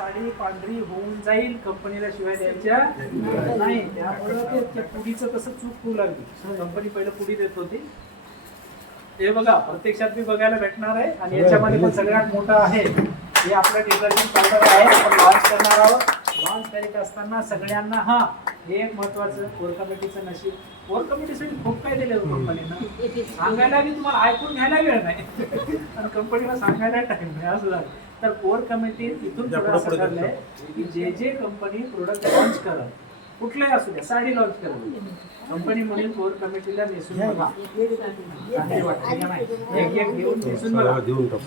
साडी पांढरी होऊन जाईल, कंपनीला शिवाय द्यायच्या नाही. त्यामुळे ते पुडीचं कसं चूक होऊ लागली. कंपनी पहिलं पुडी देत होती. हे बघा प्रत्यक्षात मी बघायला भेटणार आहे. आणि याच्यामध्ये पण सगळ्यात मोठं आहे हे आपलं डिटर्जंट पावडर आहे. आपण लॉन्च करणार आहोत. लॉन्च करीत असताना सगळ्यांना हे एक महत्वाचं कोर कमिटीचं नशीब. कोर कमिटीसाठी खूप काय दिलं कंपनीनं. सांगायला मी तुम्हाला ऐकून घ्यायला वेळ नाही आणि कंपनीला सांगायला टाइम नाही असं झालं. तर कोर कमिटी इथून पुढे असं ठरलंय की जे जे कंपनी प्रोडक्ट लॉन्च करत कुठलाही असू द्या, साडी लॉन्च करत कंपनी म्हणून कोर कमिटीला नेसून बघा चांगली वाटते की नाही. एक एक घेऊन नेसून बघा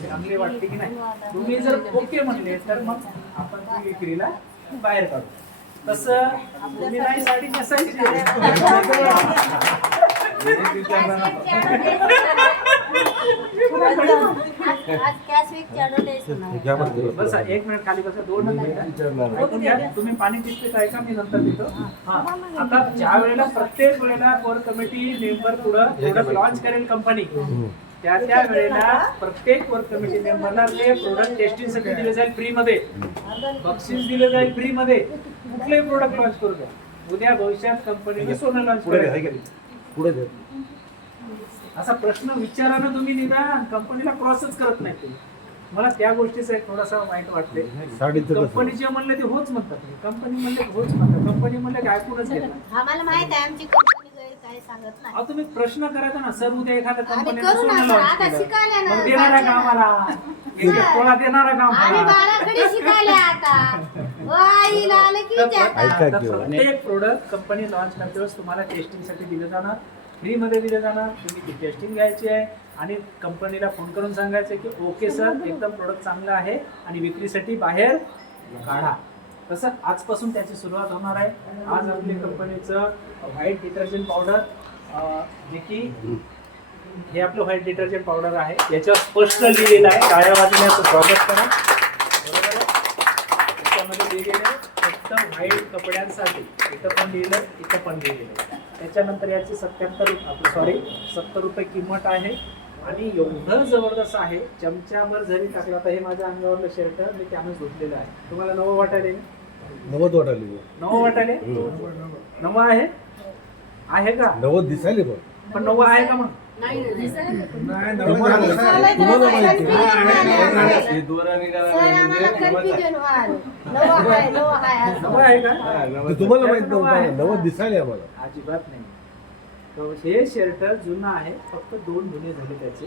चांगली वाटते की नाही. तुम्ही जर ओके म्हणले तर मग आपण ती विक्रीला बाहेर काढू. तसं तुम्ही नाही साडी नेसायची बस एक मिनिट खाली बसा. 2 मिनिट तुम्ही पाणी पित आहे का मी नंतर पितो. आता ज्या वेळेला प्रत्येक वेळेला कोर कमिटी मेंबर पुढं प्रोडक्ट लॉन्च करेल कंपनी त्या वेळेला प्रत्येक कोर कमिटी मेंबरला ते प्रोडक्ट टेस्टिंग साठी दिले जाईल फ्री मध्ये. बक्षीस दिले जाईल फ्री मध्ये. कुठलेही प्रोडक्ट लॉन्च करू द्या. उद्या भविष्यात कंपनीने सोनं लॉन्च करेल पुढे असा प्रश्न विचारा ना तुम्ही. निदान कंपनीला क्रॉसच करत नाही तुम्ही. मला त्या गोष्टीचं एक थोडासा वाईट वाटते. कंपनी जे म्हणले ते होच म्हणतात. कंपनी म्हणले होच म्हणतात. कंपनी म्हणले ऐकूनच घेत नाही. आम्हाला माहित आहे आमची कंपनी काय सांगत नाही. अहो तुम्ही प्रश्न करायचा ना सर उद्या एखाद्या कंपनीने करू ना सोनं सर, launch आता केलं. शिकायला ना. मग देणार आहे का आम्हाला? एक तोळा देणार आहे का आम्ही आम्हाला? बाळाकडे शिकायला आता वाईला आलं की विचारतात. तर प्रत्येक प्रोडक्ट कंपनी लॉन्च करते वेळेस तुम्हाला टेस्टिंग साठी दिलं जाणार, फ्री मध्ये दिलं जाणार. तुम्ही ती टेस्टिंग घ्यायची आहे आणि कंपनीला फोन करून सांगायचं की ओके सर एकदम प्रोडक्ट चांगलं आहे आणि विक्रीसाठी बाहेर काढा. तसं आजपासून त्याची सुरुवात होणार आहे. आज आपली कंपनीचं व्हाईट डिटर्जंट पावडर जे की हे आपलं व्हाईट डिटर्जंट पावडर आहे. याच्यावर स्पष्ट लिहिलेलं आहे. टाळ्या वाजवण्याचं स्वागत करा. बरोबर आहे. त्याच्यामध्ये लिहिलेलं आहे फक्त व्हाईट कपड्यांसाठी. इथं पण लिहिलं, इथं पण लिहिलेलं. त्याच्यानंतर याची 70 रुपये किंमत आहे. आणि एवढं जबरदस्त आहे. चमच्यावर जरी टाकलं. आता हे माझ्या अंगावरलं शर्ट मी त्यानंच धुतलेलं आहे. तुम्हाला नवं वाटायले? 90 वाटायले. नवं वाटायले? नवं आहे? आहे का? 90 दिसायले पण नवं आहे का मग? नवं आहे का? तुम्हाला माहित नव्हतं. 90 दिसायले आम्हाला. अजिबात नाही. हे शर्ट जुनं आहे. फक्त 2 धुणे झाले त्याचे.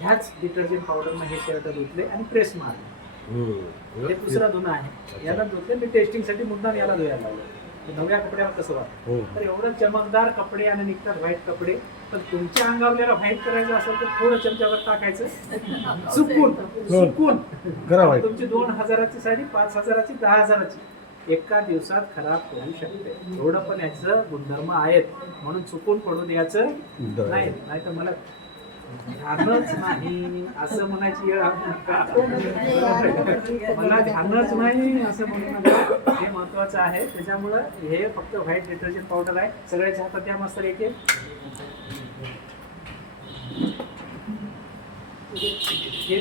ह्याच डिटर्जंट पावडरनं हे शर्ट धुतले आणि प्रेस मारले. हे दुसरा धुणं आहे. याला धुतले मी टेस्टिंग साठी मुद्दाम याला धुयायला लावलं. नव्या कपड्यावर कसं वाटतं. तर एवढं चमकदार कपडे आणि निघतात व्हाईट कपडे. पण तुमच्या अंगावल्याला व्हाईट करायचं असेल तर थोडं चमच्यावर टाकायचं चुकून करा. तुमची 2000ची साडी 5000ची 10,000ची एका दिवसात खराब होऊ शकते. एवढं पण याचं गुणधर्म आहेत. म्हणून चुकून पडून याचं नाही. नाहीतर मला ध्यानच नाही असं म्हणायची वेळ मला ध्यानच नाही असं म्हणू नका. हे महत्वाचं आहे. त्याच्यामुळं हे फक्त व्हाईट डिटर्जंट पावडर आहे. सगळ्याच्या हातात द्या मस्त एक. हे